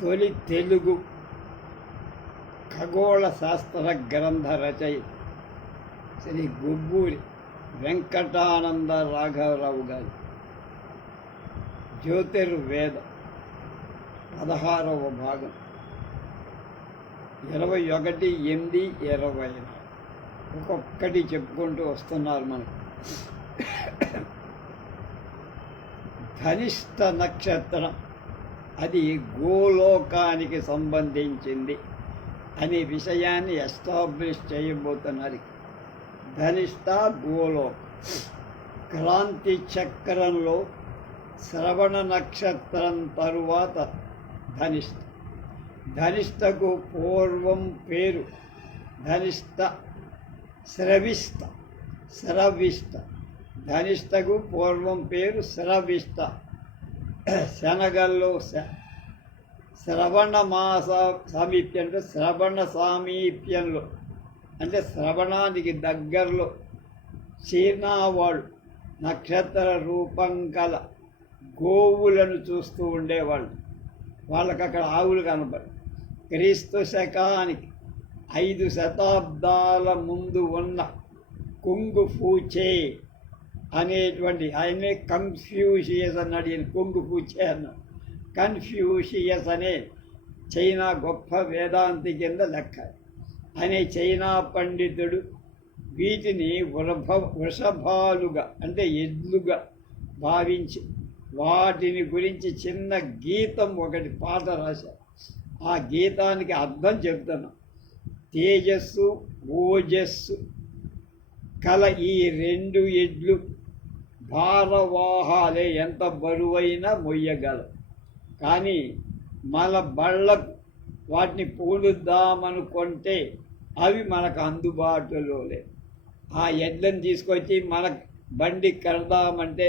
తొలి తెలుగు ఖగోళ శాస్త్ర గ్రంథ రచయిత శ్రీ గుబ్బూరి వెంకటానంద రాఘవరావు గారు జ్యోతిర్వేద 16వ భాగం 21/8/20 ఒక్కొక్కటి చెప్పుకుంటూ వస్తున్నారు మనకు. ధనిష్ట నక్షత్రం అది గోలోకానికి సంబంధించింది అనే విషయాన్ని ఎస్టాబ్లిష్ చేయబోతున్నారు. ధనిష్ట గోలోక క్రాంతి చక్రంలో శ్రవణ నక్షత్రం తరువాత ధనిష్ట. ధనిష్టకు పూర్వం పేరు ధనిష్ట స్రవిష్ట. ధనిష్టకు పూర్వం పేరు స్రవిష్ట. శనగల్లో శ్రవణ మాస సామీప్యం అంటే శ్రవణ సామీప్యంలో అంటే శ్రవణానికి దగ్గరలో చీనావాళ్ళు నక్షత్ర రూపం కల గోవులను చూస్తూ ఉండేవాళ్ళు. వాళ్ళకి అక్కడ ఆవులు కనబడి క్రీస్తు శకానికి 5 శతాబ్దాల ముందు ఉన్న కుంగు ఫూచే అనేటువంటి ఆయనే కన్ఫ్యూషియస్ అన్నాడు. ఈయన కుంగు ఫూచే అన్నాడు. కన్ఫ్యూషియస్ అనే చైనా గొప్ప వేదాంతి కింద లెక్క. అనే చైనా పండితుడు వీటిని వృషభాలుగా అంటే ఎద్లుగా భావించి వాటిని గురించి చిన్న గీతం ఒకటి పాట రాశారు. ఆ గీతానికి అర్థం చెప్తున్నాం. తేజస్సు ఓజస్సు కల ఈ 2 ఎడ్లు భారవాహాలే, ఎంత బరువైనా మొయ్యగలవు. కానీ మన బళ్ళకు వాటిని పూలుద్దామనుకుంటే అవి మనకు అందుబాటులో లేవు. ఆ ఎడ్లను తీసుకొచ్చి మన బండి కడదామంటే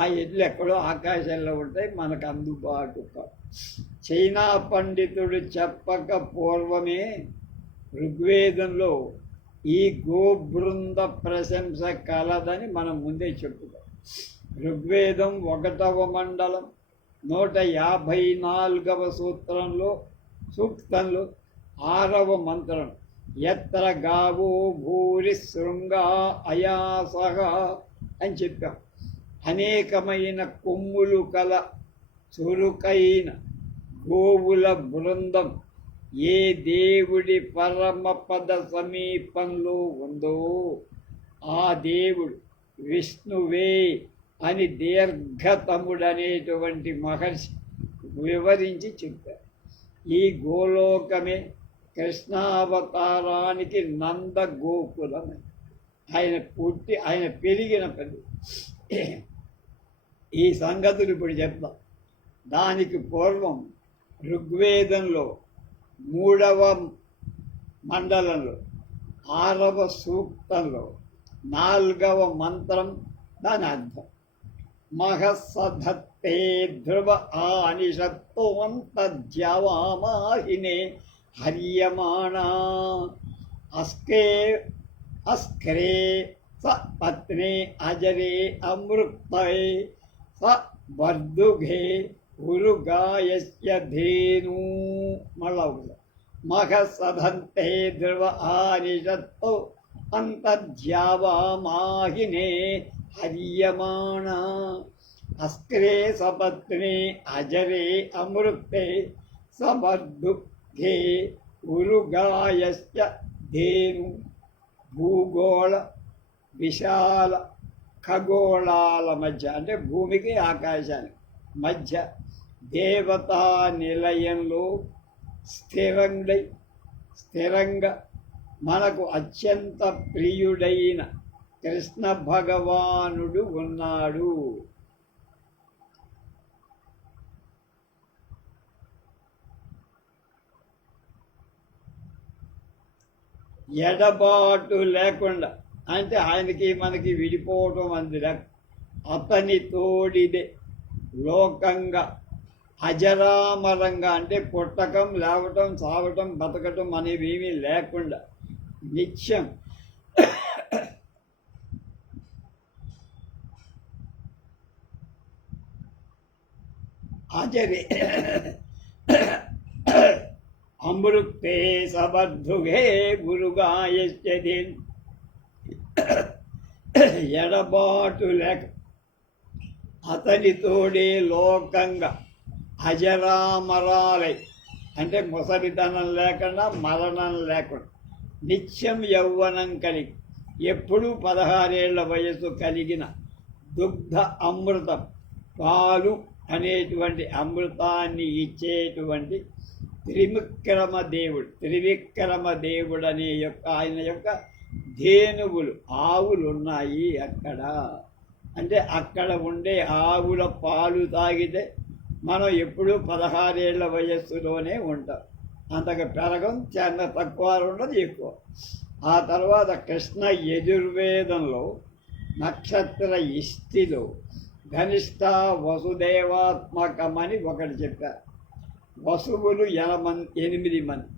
ఆ ఎడ్లు ఎక్కడో ఆకాశంలో ఉంటాయి, మనకు అందుబాటు కావు. చైనా పండితుడు చెప్పక పూర్వమే ఋగ్వేదంలో ఈ గోబృంద ప్రశంస కలదని మనం ముందే చెప్పుకోం. ఋగ్వేదం 1వ మండలం 154వ సూక్తంలో 6వ మంత్రం ఎత్ర గావో భూరి శృంగా అయాసహ అని చెప్పాం. అనేకమైన కొమ్ములు కల చురుకైన గోవుల బృందం ఏ దేవుడి పరమపద సమీపంలో ఉందో ఆ దేవుడు విష్ణువే అని దీర్ఘతముడనేటువంటి మహర్షి వివరించి చెప్పారు. ఈ గోలోకమే కృష్ణావతారానికి నంద గోకులమే. ఆయన పెరిగిన పది. ఈ సంగతులు ఇప్పుడు చెప్తాం. దానికి పూర్వం ఋగ్వేదంలో 3వ మండలంలో 6వ సూక్తంలో 4వ మంత్రం దాని అర్థం మహసధత్తే ధ్రువ ఆనిషత్తోంతజ్యవామాహినే హర్యమాణా అస్క్రే స పత్నే అజరే అమృతై స వర్ధుఘే ఉరుగాయస్య ధేను. మళ్ళా మహసధంతే ధ్రువ ఆనిషత్తో అంతర్జ్యావామాహినే హర్యమాణా అస్క్రే సపత్నే అజరే అమృతే సవర్ధుఘే ఉరుగాయస్య ధేను. భూగోళ విశాల ఖగోళాల మధ్య అంటే భూమికి ఆకాశానికి మధ్య దేవతా నిలయంలో స్థిరంగా మనకు అత్యంత ప్రియుడైన కృష్ణ భగవానుడు ఉన్నాడు. ఎడబాటు లేకుండా అంటే ఆయనకి మనకి విడిపోవటం అందులో అతని తోడిదే లోకంగా అజరామరంగా అంటే పుట్టకం లేవటం సావటం బతకటం అనేవేమీ లేకుండా నిత్యం ఆచరి అమృతే సబద్ధుగే గురుగాయశ్చదిన్ ఎడబాటు లేక అతనితోడే లోకంగా అజరామరాలై అంటే ముసలితనం లేకుండా మరణం లేకుండా నిత్యం యౌవనం కలిగి ఎప్పుడూ 16 ఏళ్ల వయసు కలిగిన దుగ్ధ అమృతం పాలు అనేటువంటి అమృతాన్ని ఇచ్చేటువంటి త్రివిక్రమ దేవుడు అనే ఆయన యొక్క ధేనువులు ఆవులు ఉన్నాయి అక్కడ. అంటే అక్కడ ఉండే ఆవుల పాలు తాగితే మనం ఎప్పుడూ 16 ఏళ్ల వయస్సులోనే ఉంటాం. అంతకు పెరగం, చిన్న తక్కువ ఉండదు, ఎక్కువ. ఆ తర్వాత కృష్ణ యజుర్వేదంలో నక్షత్ర ఇష్టిలో ఘనిష్ట వసుదేవాత్మకమని ఒకటి చెప్పారు. వసువులు 8 మంది.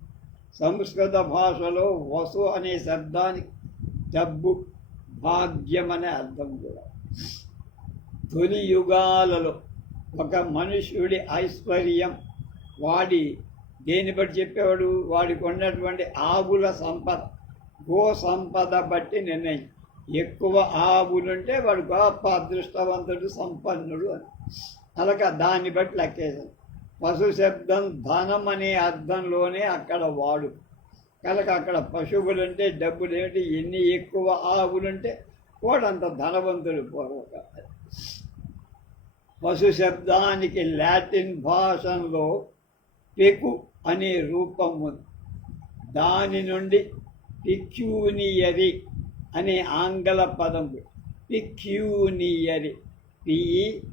సంస్కృత భాషలో వసు అనే శబ్దానికి డబ్బు, భాగ్యం అనే అర్థం కూడా. తొలి యుగాలలో ఒక మనుష్యుడి ఐశ్వర్యం వాడి దేని బట్టి చెప్పేవాడు, వాడికి ఉన్నటువంటి ఆవుల సంపద, గో సంపద బట్టి నిర్ణయం. ఎక్కువ ఆవులుంటే వాడు గొప్ప అదృష్టవంతుడు, సంపన్నుడు అని. అలాగే దాన్ని బట్టి లెక్కేశారు. పశు శబ్దం ధనం అనే అర్థంలోనే అక్కడ వాడు. కనుక అక్కడ పశువులుంటే డబ్బులు ఏమిటి, ఎన్ని ఎక్కువ ఆవులుంటే వాడంత ధనవంతుడు. పూర్వక పశు శబ్దానికి లాటిన్ భాషలో పెకు అనే రూపం ఉంది. దాని నుండి పిక్యూనియరి అనే ఆంగ్ల పదం, పిక్యూనియరి, PECUNIAR,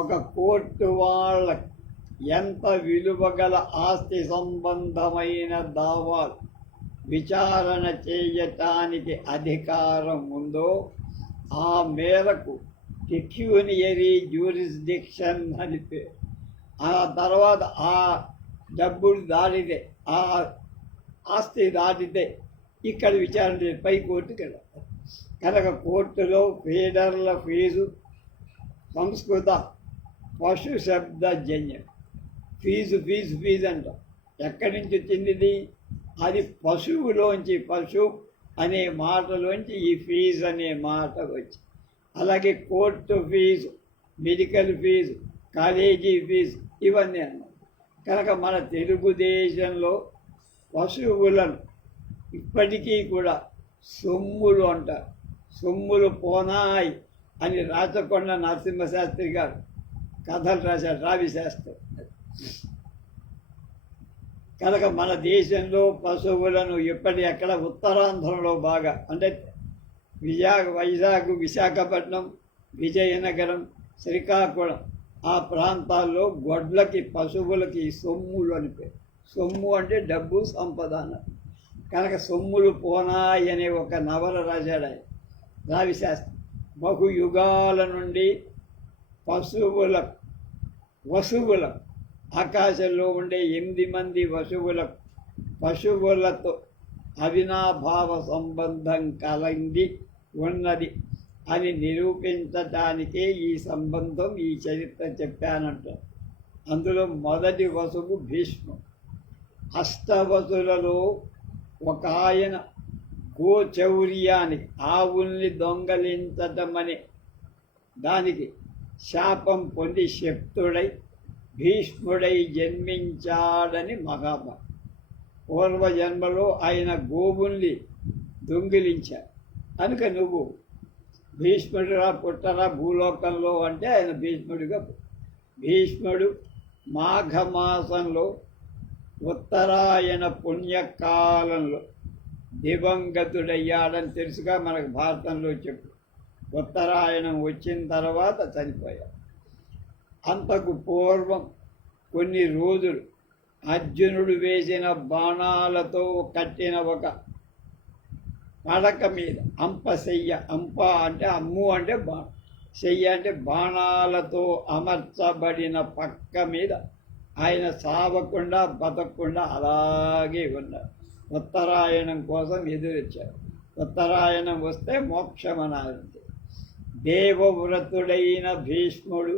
ఒక కోర్టు వాళ్ళ ఎంత విలువగల ఆస్తి సంబంధమైన దావాలు విచారణ చేయటానికి అధికారం ఉందో ఆ మేరకు పిక్యూనియరీ జ్యూరిస్డిక్షన్ అని పేరు. ఆ తర్వాత ఆ డబ్బులు దాటితే, ఆ ఆస్తి దాటితే ఇక్కడ విచారణ పై కోర్టుకి వెళ్ళాలి. కనుక కోర్టులో ఫీడర్ల ఫీజు సంస్కృత పశు శబ్దజన్యం. ఫీజు ఫీజు ఫీజు అంటాం. ఎక్కడి నుంచి వచ్చింది? అది పశువులోంచి, పశు అనే మాటలోంచి ఈ ఫీజు అనే మాట వచ్చి. అలాగే court fees, medical fees, college fees ఇవన్నీ అన్నాం. కనుక మన తెలుగుదేశంలో పశువులను ఇప్పటికీ కూడా సొమ్ములు అంటారు. సొమ్ములు పోనాయి అని రాచకొండ నరసింహశాస్త్రి గారు కథలు రాశారు, రావి శాస్త్రి. కనుక మన దేశంలో పశువులను ఎక్కడ ఉత్తరాంధ్రలో బాగా, అంటే వైజాగ్, విశాఖపట్నం, విజయనగరం, శ్రీకాకుళం ఆ ప్రాంతాల్లో గొడ్లకి, పశువులకి సొమ్ములు అని పేరు. సొమ్ము అంటే డబ్బు, సంపద అన్నారు. కనుక సొమ్ములు పోనాయి అనే ఒక నవల రాశాడు ఆయన, రావి శాస్త్రి. బహుయుగాల నుండి వసువుల ఆకాశంలో ఉండే 8 మంది పశువులతో అవినాభావ సంబంధం కలిగి ఉన్నది అని నిరూపించటానికే ఈ సంబంధం, ఈ చరిత్ర చెప్పానంట. అందులో మొదటి వసువు భీష్ముడు. అష్టవసులలో ఒక ఆయన గోచౌర్యానికి, ఆవుల్ని దొంగలించటమని దానికి శాపం పొంది శక్తుడై భీష్ముడై జన్మించాడని మహాభారతం. పూర్వజన్మలో ఆయన గోవుల్ని దొంగిలించాడు కనుక నువ్వు భీష్ముడిగా పుట్టరా భూలోకంలో అంటే ఆయన భీష్ముడిగా. భీష్ముడు మాఘమాసంలో ఉత్తరాయణ పుణ్యకాలంలో దివంగతుడయ్యాడని తెలుసుగా మనకు భారతంలో చెప్పు. ఉత్తరాయణం వచ్చిన తర్వాత చనిపోయాడు. అంతకు పూర్వం కొన్ని రోజులు అర్జునుడు వేసిన బాణాలతో కట్టిన ఒక పడక మీద, అంపశయ్య, అంప అంటే అమ్ము అంటే బాణం, శయ్య అంటే బాణాలతో అమర్చబడిన పక్క మీద ఆయన సావకుండా బతకకుండా అలాగే ఉన్నారు. ఉత్తరాయణం కోసం ఎదురొచ్చారు. ఉత్తరాయణం వస్తే మోక్షమనాలి. దేవవ్రతుడైన భీష్ముడు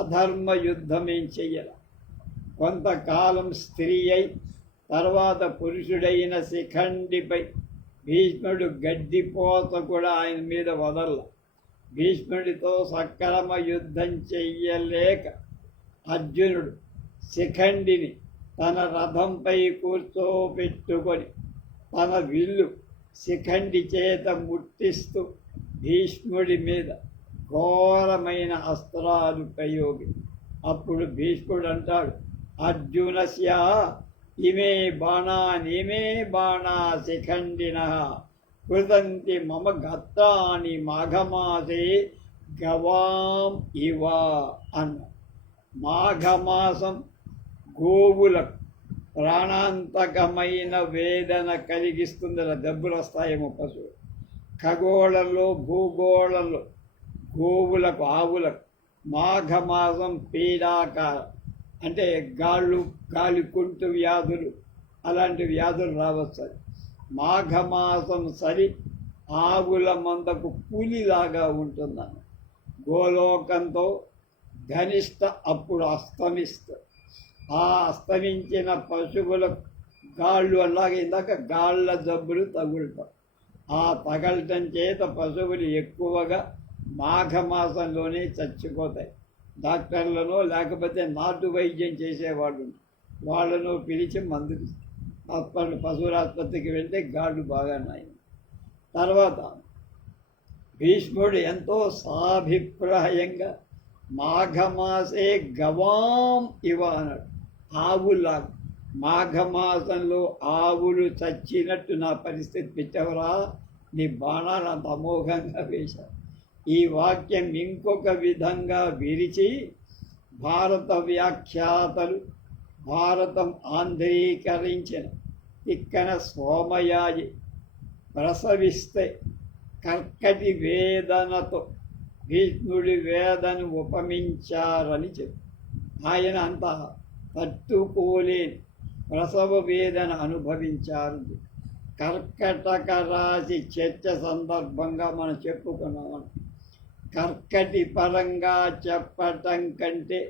అధర్మ యుద్ధం ఏం చెయ్యాలి, కొంతకాలం స్త్రీ అయి తర్వాత పురుషుడైన శిఖండిపై భీష్ముడు గడ్డిపోత కూడా ఆయన మీద వదల. భీష్ముడితో సక్రమ యుద్ధం చెయ్యలేక అర్జునుడు శిఖండిని తన రథంపై కూర్చోపెట్టుకొని తన విల్లు శిఖండి చేత ముట్టిస్తూ భీష్ముడి మీద ఘోరమైన అస్త్రాలు ప్రయోగి. అప్పుడు భీష్ముడు అంటాడు, అర్జునస్య ఇమే బాణా శిఖండిన కృతంతి మమ గత్రాని మాఘమాసే గవాం ఇవ అన్న. మాఘమాసం గోవులకు ప్రాణాంతకమైన వేదన కలిగిస్తుంది. దెబ్బలు వస్తాయేమో పశువు. ఖగోళంలో భూగోళంలో గోవులకు ఆవులకు మాఘమాసం పీడాకారం అంటే గాలికుంటు వ్యాధులు అలాంటి వ్యాధులు రావచ్చు. మాఘమాసం సరి ఆవుల మందకు పులిలాగా ఉంటుందన్న. గోలోకంతో ధనిష్ట అప్పుడు అస్తమిస్తుంది. ఆ అస్తమించిన పశువులకు గాళ్ళు అలాగే ఇందాక గాళ్ళ జబ్బులు తగులుతాం. ఆ తగలటం చేత పశువులు ఎక్కువగా మాఘమాసంలోనే చచ్చిపోతాయి. డాక్టర్లను లేకపోతే నాటు వైద్యం చేసేవాళ్ళు వాళ్ళను పిలిచి మందు పశువుల ఆసుపత్రికి వెళ్తే గాళ్ళు బాగా ఉన్నాయి. తర్వాత భీష్ముడు ఎంతో సాభిప్రాయంగా మాఘమాసే గవాం ఇవ అన్నాడు. ఆవులాగా మాఘమాసంలో ఆవులు చచ్చినట్టు నా పరిస్థితి పెట్టవరా, నీ బాణాలు అంత అమోఘంగా వేశారు. ఈ వాక్యం ఇంకొక విధంగా విరిచి భారత వ్యాఖ్యాతలు భారతం ఆంధ్రీకరించిన తిక్కన సోమయాజి ప్రసవిస్తే కర్కటి వేదనతో భీష్ముడి వేదను ఉపమించారని చెప్పి ఆయన అంత తట్టుకోలేని ప్రసవ వేదన అనుభవించారు. కర్కటక రాశి చర్చ సందర్భంగా మనం చెప్పుకున్నాం. కర్కటి పరంగా చెప్పటం కంటే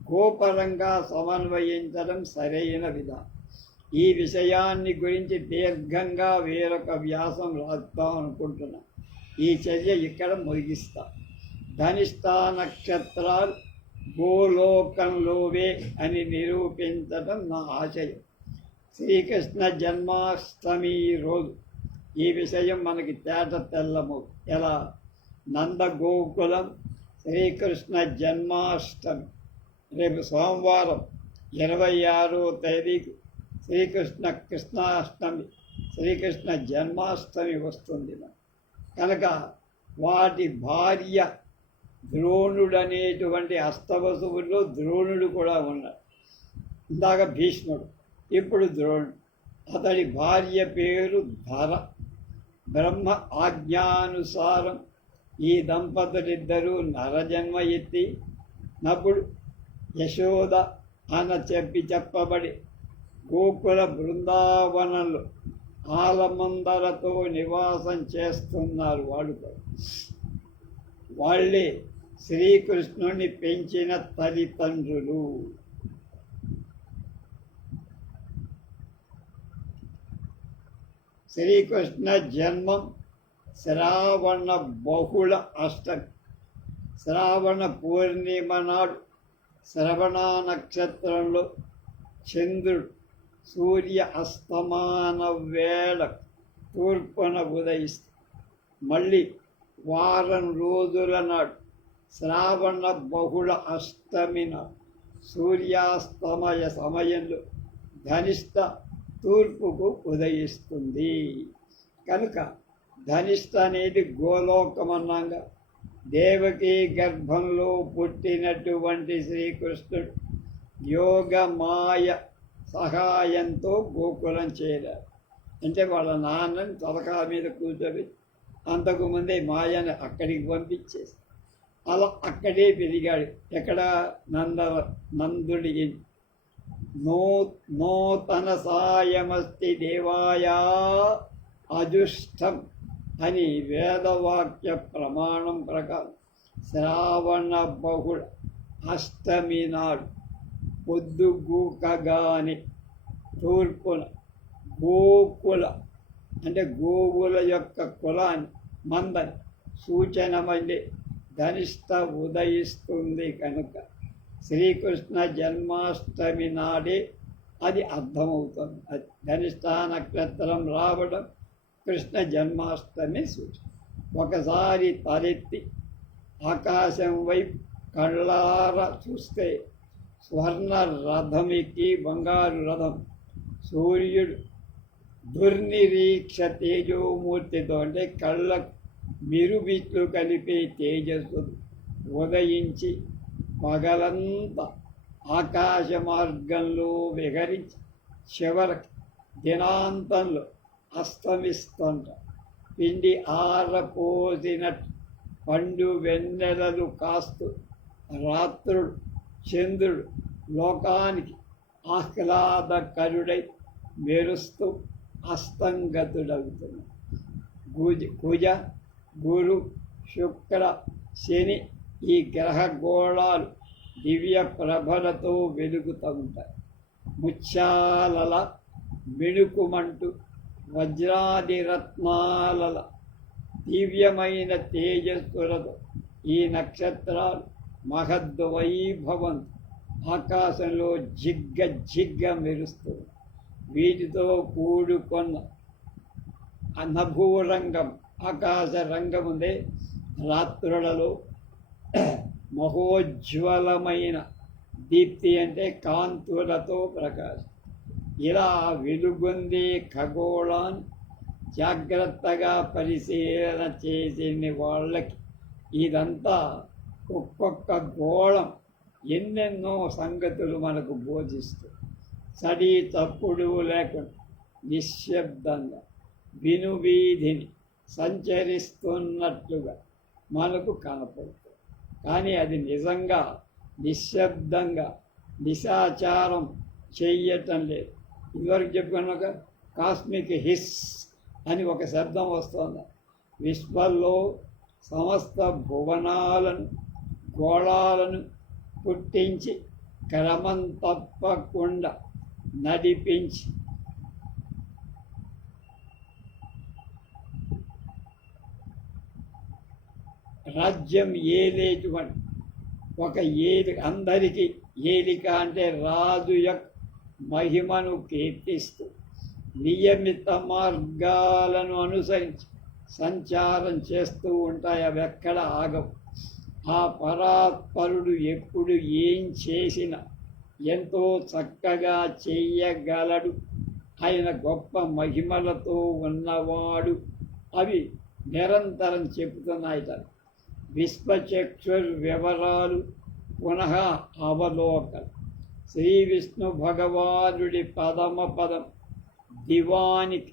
గోపరంగా సమన్వయించడం సరైన విధానం. ఈ విషయాన్ని గురించి దీర్ఘంగా వేరొక వ్యాసం రాద్దాం అనుకుంటున్నాం. ఈ చర్య ఇక్కడ ముగిస్తా. ధనిష్ఠా నక్షత్రాలు గోలోకంలోవే అని నిరూపించడం నా ఆశయం. శ్రీకృష్ణ జన్మాష్టమి రోజు ఈ విషయం మనకి తేట తెల్లము. ఎలా? నందగోకులం శ్రీకృష్ణ జన్మాష్టమి రేపు సోమవారం 26వ తేదీకి కృష్ణాష్టమి శ్రీకృష్ణ జన్మాష్టమి వస్తుంది. కనుక వాటి భార్య ద్రోణుడనేటువంటి అష్టవసువుల్లో ద్రోణుడు కూడా ఉన్నాడు. ఇందాక భీష్ముడు, ఇప్పుడు ద్రోణుడు. అతడి భార్య పేరు ధర. బ్రహ్మ ఆజ్ఞానుసారం ఈ దంపతులిద్దరూ నరజన్మ ఎత్తి నప్పుడు యశోద అన చెప్పబడి గోకుల బృందావనంలో ఆలమందలతో నివాసం చేస్తున్నారు. వాళ్ళే శ్రీకృష్ణుని పెంచిన తల్లిదండ్రులు. శ్రీకృష్ణ జన్మం శ్రావణ బహుళ అష్టమి. శ్రావణ పూర్ణిమ నాడు శ్రవణ నక్షత్రంలో చంద్రుడు సూర్య అస్తమాన వేళ తూర్పున ఉదయిస్తాడు. మళ్ళీ వారం రోజుల నాడు శ్రావణ బహుళ అష్టమి నాడు సూర్యాస్తమయ సమయంలో ధనిష్ట తూర్పుకు ఉదయిస్తుంది. కనుక ధనిష్ట అనేది గోలోకం అన్నాగా. దేవకీ గర్భంలో పుట్టినటువంటి శ్రీకృష్ణుడు యోగ మాయ సహాయంతో గోకులం చేరారు. అంటే వాళ్ళ నాన్నని తలకాయ మీద కూర్చోబెట్టి అంతకుముందే మాయని అక్కడికి పంపించేసి అలా అక్కడే పెరిగాడు. ఎక్కడ? నందుడి నూతన సాయమస్తి దేవాయా అజుష్టం అని వేదవాక్య ప్రమాణం ప్రకారం శ్రావణ బహుళ అష్టమి నాడు పొద్దుగూకగాని తూర్పున గోకుల అంటే గోవుల యొక్క కులాన్ని మందని సూచన మళ్ళీ ధనిష్ట ఉదయిస్తుంది కనుక శ్రీకృష్ణ జన్మాష్టమి నాడే అది అర్థమవుతుంది. అది ధనిష్ట నక్షత్రం రావడం కృష్ణ జన్మాష్టమి సూచన. ఒకసారి తలెత్తి ఆకాశం వైపు కళ్ళార చూస్తే స్వర్ణ రథమికి బంగారు రథం సూర్యుడు దుర్నిరీక్ష తేజోమూర్తితో అంటే కళ్ళ మిరుబిట్లు కలిపే తేజస్సు ఉదయించి పగలంతా ఆకాశ మార్గంలో విహరించి చివరికి దినాంతంలో అస్తమిస్తుంట. పిండి ఆరపోసినట్టు పండు వెన్నెలలు కాస్తూ రాత్రుడు చంద్రుడు లోకానికి ఆహ్లాదకరుడై మెరుస్తూ అస్తంగతుడవుతున్నాడు. కుజ గురు శుక్ర శని ఈ గ్రహగోళాలు దివ్య ప్రభలతో వెలుగుతూ ఉంటాయి. ముత్యాలల మిణుకుమంటూ వజ్రాది రత్నాలల దివ్యమైన తేజస్సులతో ఈ నక్షత్రాలు మహద్వైభవం ఆకాశంలో జిగ్గ జిగ్గ మెరుస్తుంది. వీటితో కూడుకున్న అనభూరంగం ఆకాశ రంగముందే రాత్రులలో మహోజ్వలమైన దీప్తి అంటే కాంతులతో ప్రకాశం. ఇలా వెలుగొందే ఖగోళాన్ని జాగ్రత్తగా పరిశీలన చేసిన వాళ్ళకి ఇదంతా ఒక్కొక్క గోళం ఎన్నెన్నో సంగతులు మనకు బోధిస్తుంది. సడి తప్పుడు లేకుండా నిశ్శబ్దంగా వినువీధిని సంచరిస్తున్నట్లుగా మనకు కనపడుతుంది. కానీ అది నిజంగా నిశ్శబ్దంగా నిశాచారం చెయ్యటం లేదు. ఇదివరకు చెప్పుకున్నాక కాస్మిక్ హిస్ అని ఒక శబ్దం వస్తుంది. విశ్వంలో సమస్త భువనాలను గోళాలను పుట్టించి క్రమం తప్పకుండా నడిపించి రాజ్యం ఏలేటువంటి ఒక అందరికీ ఏలిక అంటే రాజు యొక్క మహిమను కీర్తిస్తూ నియమిత మార్గాలను అనుసరించి సంచారం చేస్తూ ఉంటాయి. అవి ఎక్కడ ఆగవు. ఆ పరాత్పరుడు ఎప్పుడు ఏం చేసినా ఎంతో చక్కగా చెయ్యగలడు. ఆయన గొప్ప మహిమలతో ఉన్నవాడు. అవి నిరంతరం చెబుతున్నాయిట. విశ్వచక్షుర్ వివరాలు పునః అవలోకనం. శ్రీ విష్ణు భగవానుడి పదం దివానికి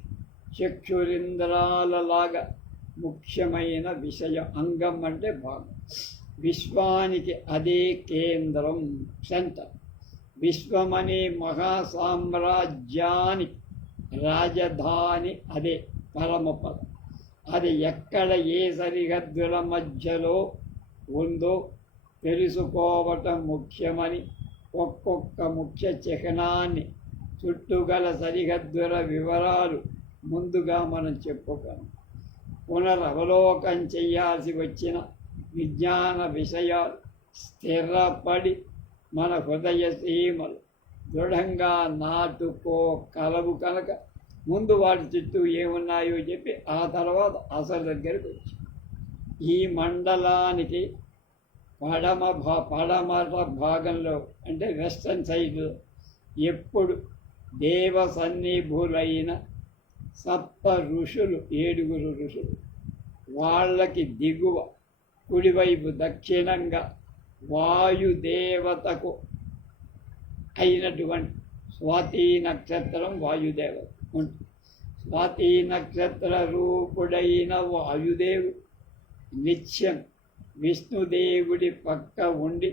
చక్షురింద్రాలలాగా ముఖ్యమైన విషయం. అంగం అంటే భాగం. విశ్వానికి అదే కేంద్రం, సెంటర్. విశ్వమనే మహాసామ్రాజ్యానికి రాజధాని అదే పరమపదం. అది ఎక్కడ ఏ సరిహద్దుల మధ్యలో ఉందో తెలుసుకోవటం ముఖ్యమని ఒక్కొక్క ముఖ్య చిహ్నాన్ని చుట్టుగల సరిహద్దుల వివరాలు ముందుగా మనం చెప్పుకోం. పునరవలోకం చేయాల్సి వచ్చిన విజ్ఞాన విషయాలు స్థిరపడి మన హృదయ సీమలు దృఢంగా నాటుకోగలవు కనుక ముందు వాటి చుట్టూ ఏమున్నాయో చెప్పి ఆ తర్వాత అసలు దగ్గరికి వచ్చి ఈ మండలానికి పడమర భాగంలో అంటే వెస్టర్న్ సైడ్లో ఎప్పుడు దేవ సన్నిభులైన 7 ఋషులు వాళ్ళకి దిగువ కుడివైపు దక్షిణంగా వాయుదేవతకు అయినటువంటి స్వాతి నక్షత్రం వాయుదేవత ఉంటుంది. స్వాతి నక్షత్ర రూపుడైన వాయుదేవుడు నిత్యం విష్ణుదేవుడి పక్క ఉండి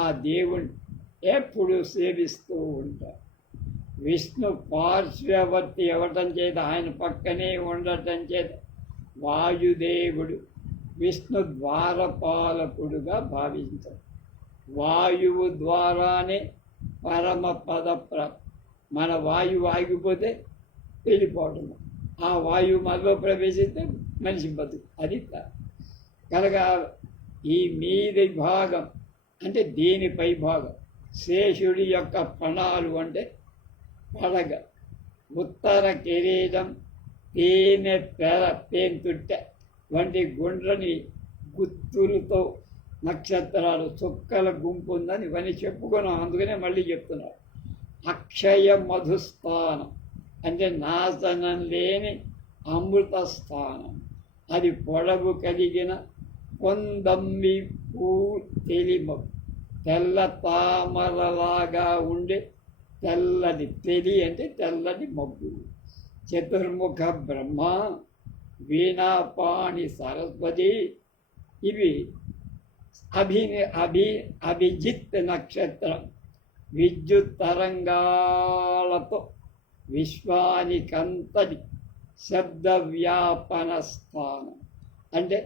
ఆ దేవుణ్ణి ఎప్పుడు సేవిస్తూ ఉంటారు. విష్ణు పార్శ్వవర్తి అవ్వటం చేత ఆయన పక్కనే ఉండటం చేత వాయుదేవుడు విష్ణు ద్వారపాలకుడుగా భావించారు. వాయువు ద్వారానే పరమ పద మన వాయువు ఆగిపోతే వెళ్ళిపోవటం, ఆ వాయువు మనలో ప్రవేశిస్తే మనిషి బతుకు. అది కనుక ఈ మీది భాగం అంటే దీనిపై భాగం శేషుడి యొక్క పణాలు అంటే పడగ, ఉత్తర కిరీటం, తేనె పెర పేంతుట్టె వంటి గుండ్రని గుత్తులతో నక్షత్రాలు చుక్కల గుంపు ఉందని ఇవన్నీ చెప్పుకున్నాం. అందుకనే మళ్ళీ చెప్తున్నారు. అక్షయ మధుస్థానం అంటే నాశనం లేని అమృత స్థానం. అది పొడవు కలిగిన కొందమ్మి పూ తెలిమ తెల్ల తామరలాగా ఉండే తెల్లని తెలి అంటే తెల్లని మబ్బు. చతుర్ముఖ బ్రహ్మ, వీణాపాణి సరస్వతి ఇవి అభిజిత్ నక్షత్రం విద్యుత్ తరంగాలతో విశ్వానికంతటి శబ్ద వ్యాపన స్థానం అంటే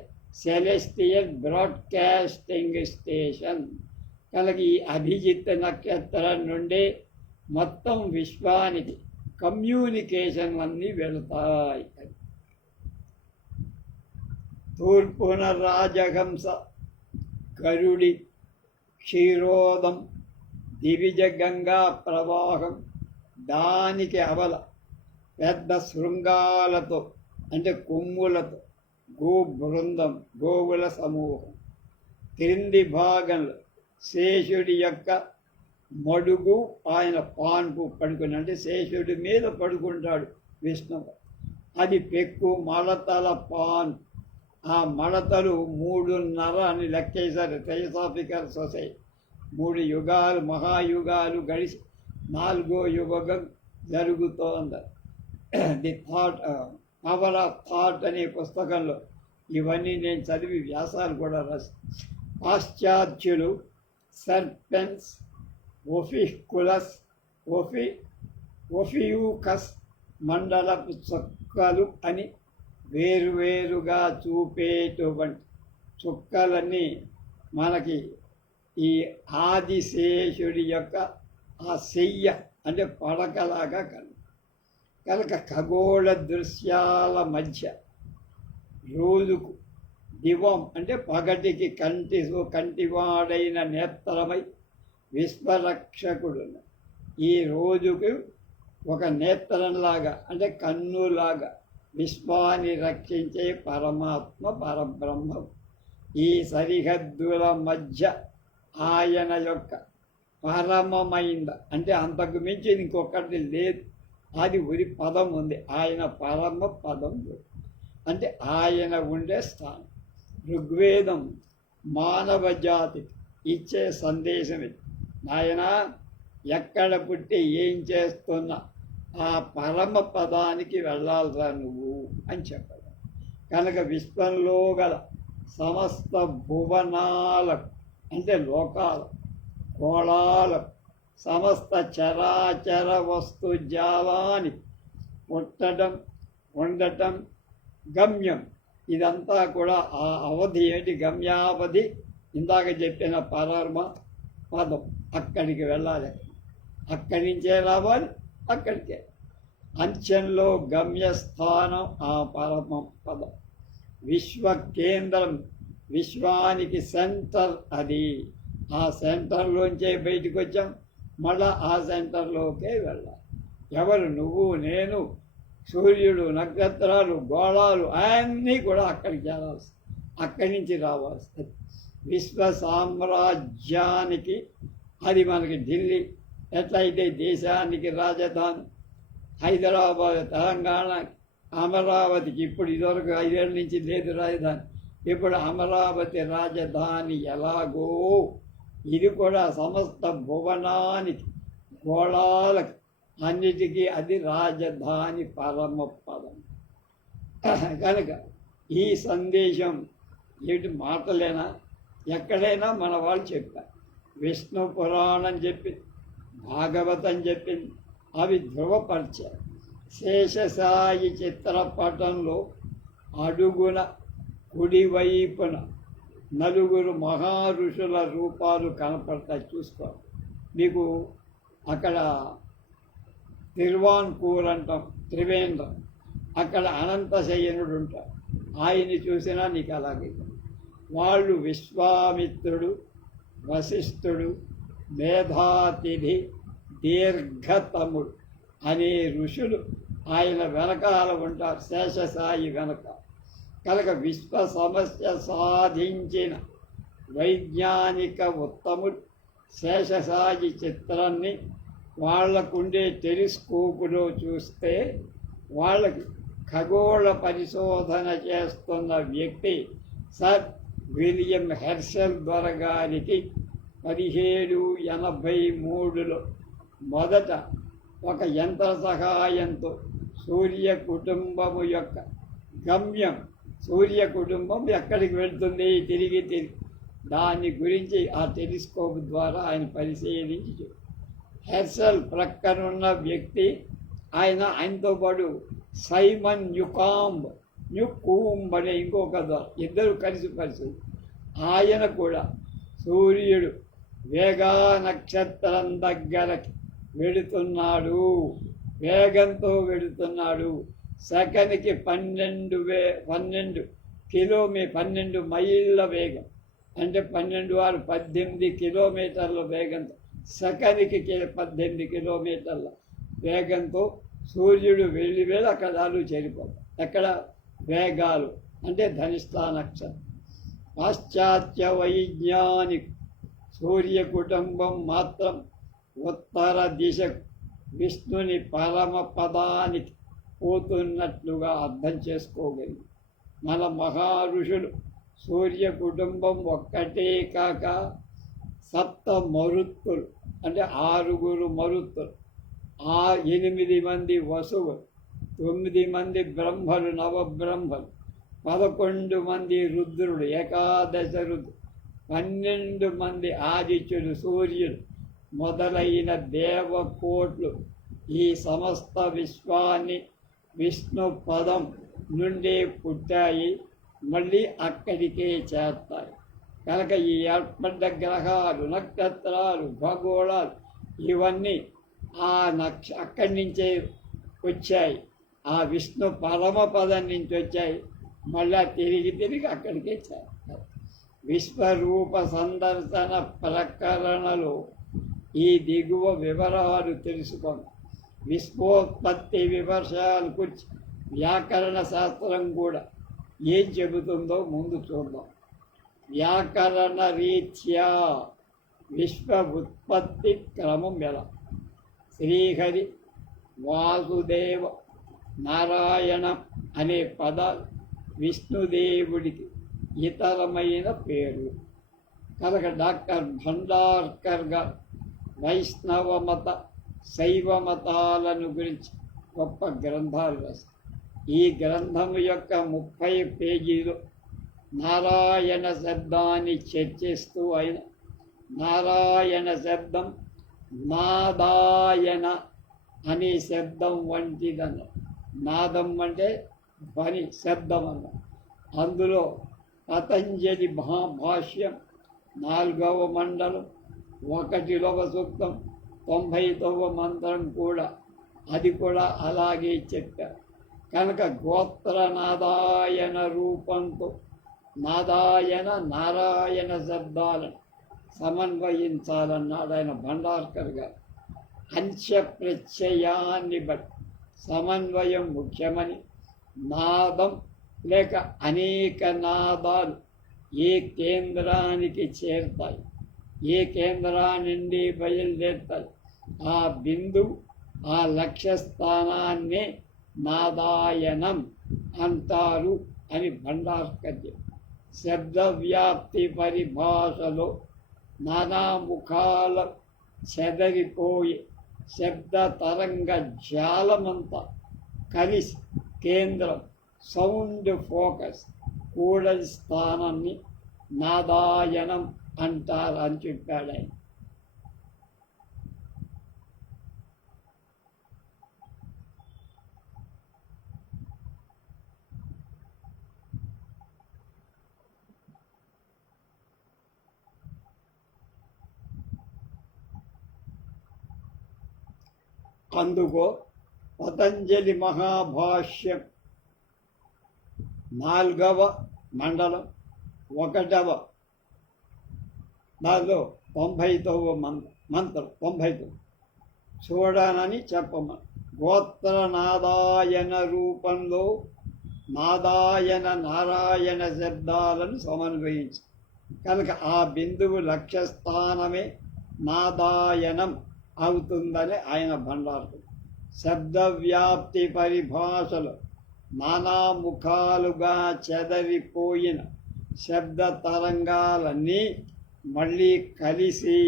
సెలెస్టియల్ బ్రాడ్కాస్టింగ్ స్టేషన్. కనుక ఈ అభిజిత్ నక్షత్రం నుండి మొత్తం విశ్వానికి కమ్యూనికేషన్ అన్నీ వెళతాయి. తూర్పున రాజహంస, గరుడి, క్షీరోదం, దివిజ గంగా ప్రవాహం, దానికి అవల పెద్ద శృంగాలతో అంటే కొమ్ములతో గో బృందం, గోవుల సమూహం. క్రింది భాగంలో శేషుడి యొక్క మడుగు, ఆయన పాన్పు పడుకుని అంటే శేషుడి మీద పడుకుంటాడు విష్ణువు. అది పెక్కు మడతల పాన్. ఆ మడతలు 3.5 అని లెక్కేశారు థియోసాఫికల్ సొసైటీ. 3 యుగాలు మహాయుగాలు గడిచి 4వ యుగం జరుగుతోంది. The thought power of thought అనే పుస్తకంలో ఇవన్నీ నేను చదివి వ్యాసాలు కూడా రాసి. పాశ్చాత్యులు సర్పెన్స్, ఒఫికులస్, ఒఫియూకస్ మండలపు చుక్కలు అని వేరువేరుగా చూపేటువంటి చుక్కలన్నీ మనకి ఈ ఆదిశేషుడి యొక్క ఆ శయ్య అంటే పడకలాగా కనుక ఖగోళ దృశ్యాల మధ్య రోజుకు దివం అంటే పగటికి కంటివాడైన నేత్రమై విశ్వరక్షకుడు. ఈ రోజుకు ఒక నేత్రంలాగా అంటే కన్నులాగా విశ్వాన్ని రక్షించే పరమాత్మ పరబ్రహ్మం. ఈ సరిహద్దుల మధ్య ఆయన యొక్క పరమమైంద అంటే అంతకు మించి ఇంకొకటి లేదు. అది ఉరి పదం ఉంది. ఆయన పరమ పదం అంటే ఆయన ఉండే స్థానం. ఋగ్వేదం మానవ జాతికి ఇచ్చే సందేశం ఇది. నాయన ఎక్కడ పుట్టి ఏం చేస్తున్నా ఆ పరమ పదానికి వెళ్ళాలిరా నువ్వు అని చెప్పాలి. కనుక విశ్వంలో గల సమస్త భువనాలకు అంటే లోకాలు, కోళాలకు, సమస్త చరాచర వస్తు జాలానికి పుట్టడం, ఉండటం, గమ్యం ఇదంతా కూడా ఆ అవధి ఏంటి గమ్యావధి ఇందాక చెప్పిన పరమ పదం. అక్కడికి వెళ్ళాలి, అక్కడి నుంచే రావాలి, అక్కడికే. అంచెంలో గమ్యస్థానం ఆ పరమ పదం. విశ్వ కేంద్రం, విశ్వానికి సెంటర్ అది. ఆ సెంటర్లోంచే బయటకు వచ్చాం, మళ్ళా ఆ సెంటర్లోకే వెళ్ళాలి. ఎవరు? నువ్వు, నేను, సూర్యుడు, నక్షత్రాలు, గోళాలు అన్నీ కూడా అక్కడికి చేరాల్సి, అక్కడి నుంచి రావాల్సి. విశ్వ సామ్రాజ్యానికి అది మనకి ఢిల్లీ ఎట్లయితే దేశానికి రాజధాని, హైదరాబాద్, తెలంగాణ, అమరావతికి ఇప్పుడు ఇదివరకు 5 ఏళ్ళ నుంచి లేదు రాజధాని, ఇప్పుడు అమరావతి రాజధాని ఎలాగో ఇది కూడా సమస్త భువనానికి, గోళాలకు అన్నిటికీ అది రాజధాని పరమ పదం. కనుక ఈ సందేశం ఏమిటి మాటలేనా? ఎక్కడైనా మన వాళ్ళు చెప్పారు. విష్ణు పురాణం చెప్పింది, భాగవతం చెప్పింది, అవి ధృవపరిచారు. శేషసాయి చిత్రపటంలో అడుగున కుడివైపున 4 మహా ఋషుల రూపాలు కనపడతాయి. చూసుకోండి. మీకు అక్కడ తిరువాన్కూర్ అంటాం, త్రివేంద్రం. అక్కడ అనంతశయనుడు ఉంటాడు. ఆయన్ని చూసినా నీకు అలాగే. వాళ్ళు విశ్వామిత్రుడు, వశిష్ఠుడు, మేధాతిథి, దీర్ఘతముడు అనే ఋషులు ఆయన వెనకాల ఉంటారు, శేషసాయి వెనక. కనుక విశ్వ సమస్య సాధించిన వైజ్ఞానిక ఉత్తముడు శేషసాయి చిత్రాన్ని వాళ్లకుండే టెలిస్కోపులో చూస్తే వాళ్ళకి ఖగోళ పరిశోధన చేస్తున్న వ్యక్తి సర్ విలియం హెర్షల్ దొరగారికి 1783లో మొదట ఒక యంత్ర సహాయంతో సూర్య కుటుంబము యొక్క గమ్యం, సూర్య కుటుంబం ఎక్కడికి వెళ్తుంది తిరిగి దాని గురించి ఆ టెలిస్కోప్ ద్వారా ఆయన పరిశీలించి, హెర్షల్ ప్రక్కనున్న వ్యక్తి ఆయనతో పాటు సైమన్ న్యూకాంబ్ అనే ఇంకొక ఇద్దరు కలిసి ఆయన కూడా సూర్యుడు వేగా నక్షత్రం దగ్గరకి వెళుతున్నాడు, వేగంతో వెళుతున్నాడు. సెకన్కి 12 మైళ్ళ వేగం, అంటే 18 కిలోమీటర్ల వేగంతో, సెకన్కి 18 కిలోమీటర్ల వేగంతో సూర్యుడు వెళ్ళి అక్కడ చేరిపోతాడు. ఎక్కడ వేగాలు అంటే ధనిష్ఠా నక్షత్రం. పాశ్చాత్య వైజ్ఞానిక సూర్య కుటుంబం మాత్రం ఉత్తర దిశకు విష్ణుని పరమ పదానికి పోతున్నట్లుగా అర్థం చేసుకోగలిగి మన మహారుషులు సూర్య కుటుంబం ఒక్కటే కాక 7 మరుత్తులు అంటే 6 మరుత్తులు, 8 మంది వసువులు, 9 మంది బ్రహ్మలు, నవబ్రహ్మలు, 11 మంది రుద్రుడు, ఏకాదశ రుద్రుడు, 12 మంది ఆదిత్యులు, సూర్యుడు మొదలైన దేవకోట్లు ఈ సమస్త విశ్వాన్ని విష్ణు పదం నుండి పుట్టాయి, మళ్ళీ అక్కడికే చేస్తాయి. కనుక ఈ ఏర్పడ్డ గ్రహాలు, నక్షత్రాలు, ఖగోళాలు ఇవన్నీ అక్కడి నుంచే వచ్చాయి, ఆ విష్ణు పరమపదం నుంచి వచ్చాయి, మళ్ళా తిరిగి అక్కడికే చేస్తారు. విశ్వరూప సందర్శన ప్రకరణలో ఈ దిగువ వివరాలు తెలుసుకోండి. విశ్వోత్పత్తి విమర్శలు కూర్చి వ్యాకరణ శాస్త్రం కూడా ఏం చెబుతుందో ముందు చూద్దాం. వ్యాకరణ రీత్యా విశ్వ ఉత్పత్తి క్రమం ఎలా? శ్రీహరి, వాసుదేవ, నారాయణ అనే పదాలు విష్ణుదేవుడికి ఇతరమైన పేరు. కనుక డాక్టర్ భండార్కర్ గారు వైష్ణవ మత, శైవ మతాలను గురించి గొప్ప గ్రంథాలు రాశారు. ఈ గ్రంథము యొక్క 30 పేజీలు నారాయణ శబ్దాన్ని చర్చిస్తూ ఆయన నారాయణ శబ్దం నాదాయన అనే శబ్దం వంటిదన్న. నాదం అంటే ధ్వని, శబ్దం అన్న. అందులో పతంజలి మహాభాష్యం 4వ మండలం 1వ సూక్తం 99వ మంత్రం కూడా అది కూడా అలాగే చెప్పారు. కనుక గోత్రనాదాయన రూపంతో నాదాయన, నారాయణ శబ్దాలను సమన్వయించాలన్నాడు ఆయన భండార్కర్ గారు. అంశ ప్రత్యయాన్ని బట్టి సమన్వయం ముఖ్యమని, నాదం లేక అనేక నాదాలు ఏ కేంద్రానికి చేరుతాయి, ఏ కేంద్రాన్ని నుండి బయలుదేరుతాయి, ఆ బిందువు, ఆ లక్ష్యస్థానాన్నే నాదాయనం అంటారు అని భండార్కర్ చెప్పారు. శబ్ద వ్యాప్తి పరిభాషలో నానాముఖాల చెదరిపోయి శబ్ద తరంగ జాలమంతా కలిసి కేంద్రం, సౌండ్ ఫోకస్ కూడలి స్థానాన్ని నాదాయనం అంటారు అని చెప్పాడు ఆయన. అందుకో పతంజలి మహాభాష్యం 4వ మండలం 1వ దానిలో 99వ మంత్రం 99 చూడనని చెప్పమని గోత్రనాదాయన రూపంలో నాదాయన నారాయణ శబ్దాలను సమన్వయించి కనుక ఆ బిందువు లక్ష్యస్థానమే నాదాయనం అవుతుందని ఆయన బండారు. శబ్ద వ్యాప్తి పరిభాషలో నానా ముఖాలుగా చెదరిపోయిన శబ్ద తరంగాలన్నీ మళ్ళీ కలిసి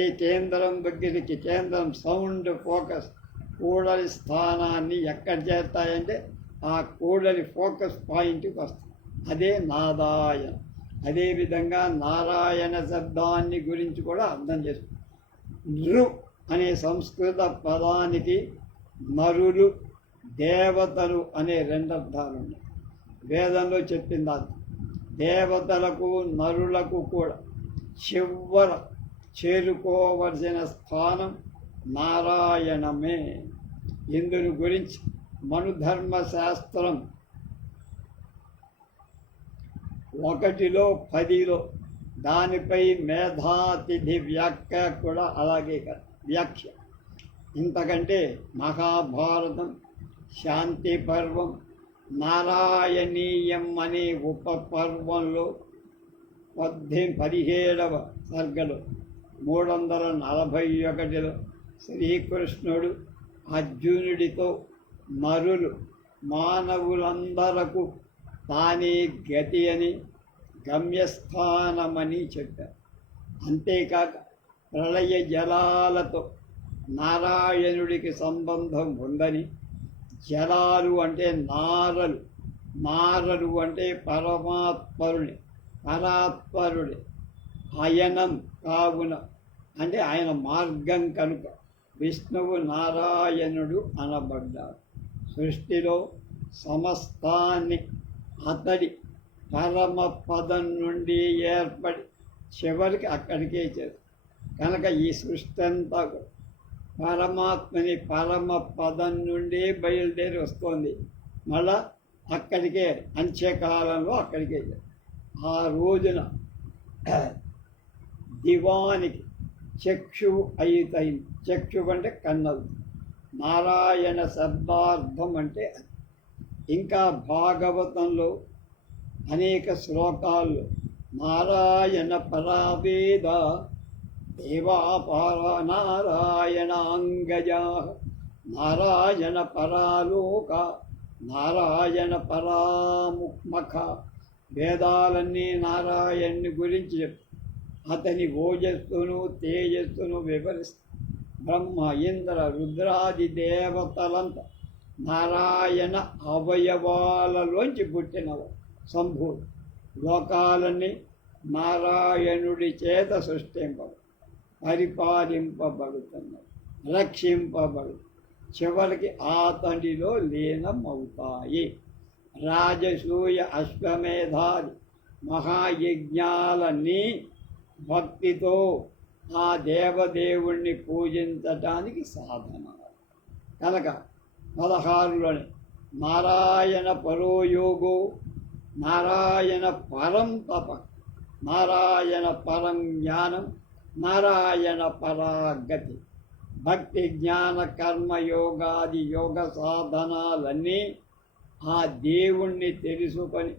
ఏ కేంద్రం దగ్గరికి కేంద్రం సౌండ్ ఫోకస్ కూడలి స్థానాన్ని ఎక్కడ చేస్తాయంటే ఆ కూడలి ఫోకస్ పాయింట్కి వస్తుంది. అదే నాదాయన. అదేవిధంగా నారాయణ శబ్దాన్ని గురించి కూడా అర్థం చేస్తుంది. నృ అనే సంస్కృత పదానికి నరులు దేవతలు అనే 2 అర్థాలు ఉన్నాయి. వేదంలో చెప్పింది అది. దేవతలకు నరులకు కూడా చివర చేరుకోవలసిన స్థానం నారాయణమే. ఇందుని గురించి మనుధర్మశాస్త్రం 1లో 10లో దానిపై మేధాతిథి వ్యాఖ్య కూడా అలాగే కదా వ్యాఖ్య. ఇంతకంటే మహాభారతం శాంతి పర్వం నారాయణీయం అనే ఉపపర్వంలో 17వ సర్గలో 341లో శ్రీకృష్ణుడు అర్జునుడితో నరులు మానవులందరకు తానే గతి అని గమ్యస్థానమని చెప్పారు. అంతేకాక ప్రళయ జలాలతో నారాయణుడికి సంబంధం ఉందని, జలాలు అంటే నారలు, నారలు అంటే పరాత్పరుడి అయనం కావున అంటే ఆయన మార్గం కనుక విష్ణువు నారాయణుడు అనబడ్డాడు. సృష్టిలో సమస్తాన్ని అతడి పరమ పదం నుండి ఏర్పడి చివరికి అక్కడికే చేరు. కనుక ఈ సృష్టి అంతా పరమాత్మని పరమ పదం నుండి బయలుదేరి వస్తుంది. మళ్ళా అక్కడికే అంత్యకాలంలో అక్కడికే చేరు. ఆ రోజున దివానికి చక్షువు అయితయింది. చక్షువు అంటే కన్నవు. నారాయణ శబ్దార్థం అంటే అది. ఇంకా భాగవతంలో అనేక శ్లోకాల్లో నారాయణ పరావేద దేవాపార నారాయణాంగజా నారాయణ పరాలోక నారాయణ పరాముఖ వేదాలన్నీ నారాయణుని గురించి చెప్పు. అతని ఓజస్సును తేజస్సును వివరిస్తూ బ్రహ్మ ఇంద్ర రుద్రాది దేవతలంతా నారాయణ అవయవాలలోంచి పుట్టినవ సంభూతి. లోకాలన్నీ నారాయణుడి చేత పరిపాలింపబడుతున్నవి, రక్షింపబడు, చివరికి అతడిలో లీనమవుతాయి. రాజసూయ అశ్వమేధాది మహాయజ్ఞాలన్నీ భక్తితో ఆ దేవదేవుణ్ణి పూజించటానికి సాధన. కనుక 16లోని నారాయణ పరోయోగో నారాయణ పరం తప నారాయణ పరం జ్ఞానం నారాయణ పరాగతి. భక్తి జ్ఞాన కర్మయోగాది యోగ సాధనాలన్నీ ఆ దేవుణ్ణి తెలుసుకొని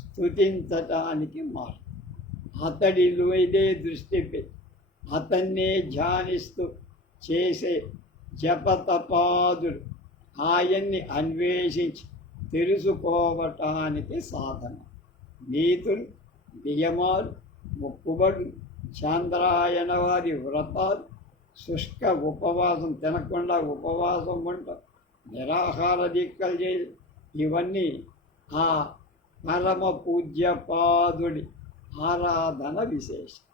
స్తుతించటానికి మార్గం. అతడిలోనే దృష్టి పెట్టి అతన్నే ధ్యానిస్తూ చేసే జపతపాదులు ఆయన్ని అన్వేషించి తెలుసుకోవటానికి సాధన. నీతులు, నియమాలు, మొక్కుబడులు, చాంద్రాయణ వారి వ్రతాలు, శుష్క ఉపవాసం తినకుండా ఉపవాసం ఉంటాం, నిరాహార దీక్షలు చేసి ఇవన్నీ ఆ పరమ పూజ్యపాదుడి ఆరాధన విశేషం.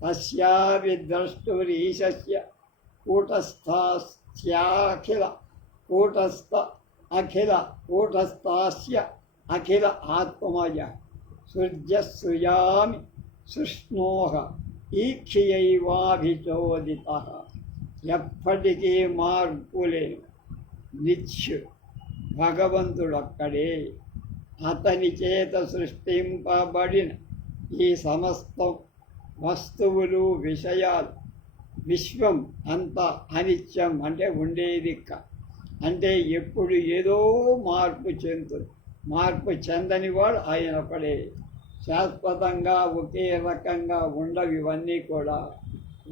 తస్యావిద్రష్టురీశస్య కూటస్థాస్య అఖిల ఆత్మయ సృజ్యసృయామి సృష్ణోహ ఈక్షయైవాభిచోదిత. ఎప్పటికీ మార్పు లేని నిత్యుడు భగవంతుడొక్కడే. అతని చేత సృష్టింపబడిన ఈ సమస్త వస్తువులు, విషయాలు, విశ్వం అంతా అనిత్యం, అంటే ఉండేది అంటే ఎప్పుడు ఏదో మార్పు చెందని వాడు ఆయన ఒకడే. శాశ్వతంగా ఒకే రకంగా ఉండవు ఇవన్నీ కూడా,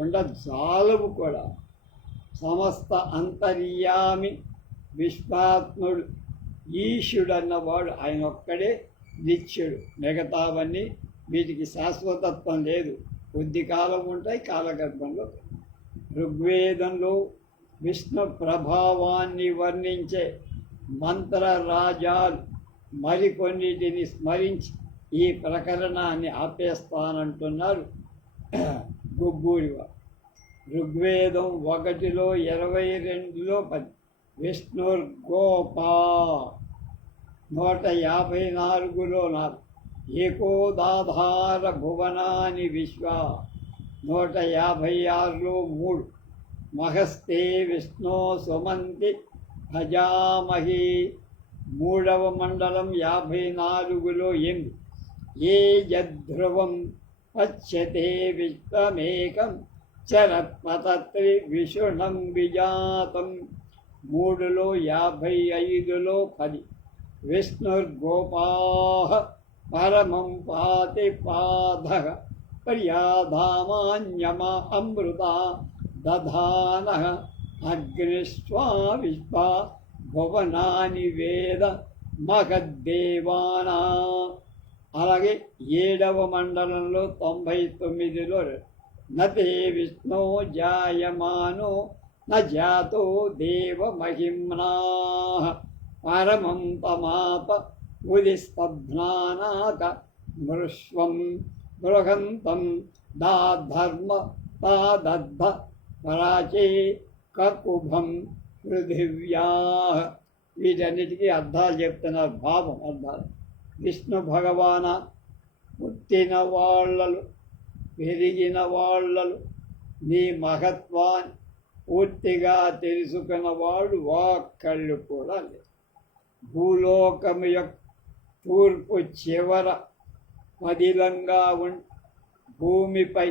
ఉండజాలవు కూడా. సమస్త అంతర్యామి విశ్వాత్ముడు ఈశుడు అన్నవాడు ఆయన ఒక్కడే నిత్యుడు. మిగతావన్నీ వీటికి శాశ్వతత్వం లేదు, కొద్ది కాలం ఉంటాయి, కాలగర్భంలో. ఋగ్వేదంలో విష్ణు ప్రభావాన్ని వర్ణించే మంత్రరాజాలు మరికొన్నిటిని స్మరించి ఈ ప్రకరణాన్ని ఆపేస్తానంటున్నారు గుబ్బూరివారు. ఋగ్వేదం 1లో 22లో 10 విష్ణుర్గోపా, 154లో 4 ఏకోదాధార భువనాని విశ్వ, 156లో 3 మహస్తే విష్ణు సుమంతి భజామహి, 3వ మండలం 54లో 8 ఏ యద్ధ్రువం పశ్యతే విశ్వమేకం చరత్మతత్రి విషుణం విజాతం, 3లో 55లో 10 విష్ణుర్గోపాః పరమం పాతి పాదః పర్యాధామాన్యమ అమృత దధానః అగ్నిష్వా విశ్వా భువనాని వేద మహద్దేవానా. అలాగే 7వ మండలంలో 99లో నతే విష్ణు జాయమానో న జాతో దేవ మహిమ్నా పరమం తమాప ఉదిస్తభ్నానాక మృష్వం బృహంతం దాధర్మ తాదద్ధ పరాచే కకుభం పృథివ్యా. వీటన్నిటికీ అర్థాలు చెప్తున్నారు, భావం అర్థాలు. విష్ణు భగవాన, పుట్టిన వాళ్ళలు, పెరిగిన వాళ్ళలు, నీ మహత్వాన్ని పూర్తిగా తెలుసుకున్నవాడు ఒక్కళ్ళు కూడా లేదు. భూలోకము యొక్క తూర్పు చివర పదిలంగా భూమిపై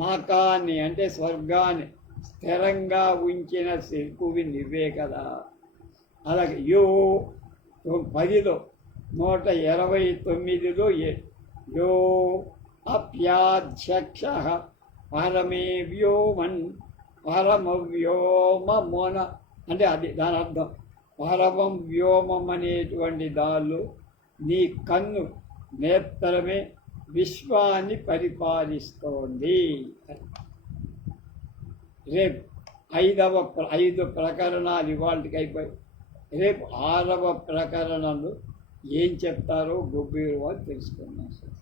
నాకాన్ని అంటే స్వర్గాన్ని స్థిరంగా ఉంచిన శిల్పువి నువ్వే కదా. అలాగే 10లో 129లో యో అప్యాధ్యక్ష పరమే వ్యోమన్ పరమవ్యోమమున, అంటే అది దాని అర్థం. పరమం వ్యోమం అనేటువంటి దానిలో నీ కన్ను నేత్రమే విశ్వాన్ని పరిపాలిస్తోంది. రేపు 5 ప్రకరణాలు ఇవాళకి అయిపోయి, రేపు 6వ ప్రకరణంలో ఏం చెప్తారో గొబ్బీరు వాళ్ళు తెలుసుకున్నాం సార్.